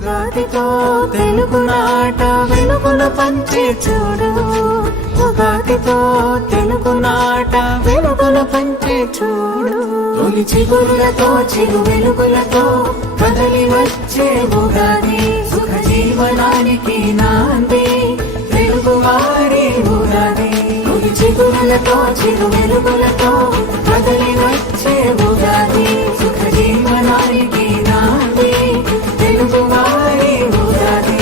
ఉగాదితో తెలుగునాట వెలుగుల పంచే చూడు. ఉగాదితో తెలుగునాట వెలుగుల పంచే చూడు. తొలి చిగురులతో చిరు వెలుగులతో కదలి వచ్చే ఉగాది. సుఖ జీవనానికి నాంది తెలుగువారి ఉగాది. తొలి చిగురులతో చిరు వెలుగులతో కదలి వచ్చే ఉగాది. సుఖ జీవనానికి నాంది తెలుగువారి ఉగాది.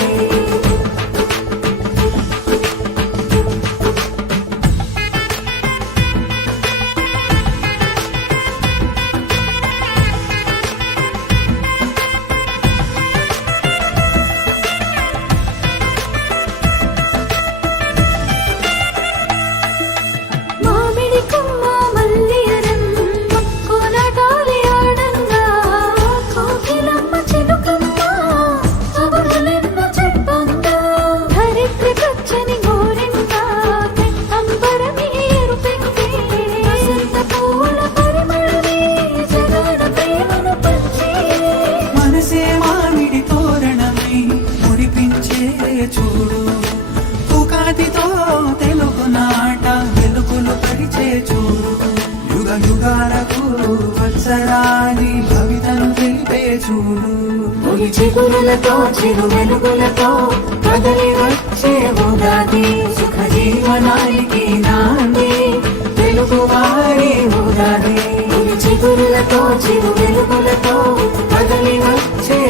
చూడు ఉగాదితో తెలుగునాట వెలుగులు పరిచే చూడు. యుగ యుగాలకు వత్సరాని భవితను తెలిపే చూడు. తొలి చిగురులతో చిరు వెలుగులతో కదలి వచ్చే ఉగాది. సుఖ జీవనానికి నాంది తెలుగువారి ఉగాది. తొలి చిగురులతో చిరు వెలుగులతో కదలి వచ్చే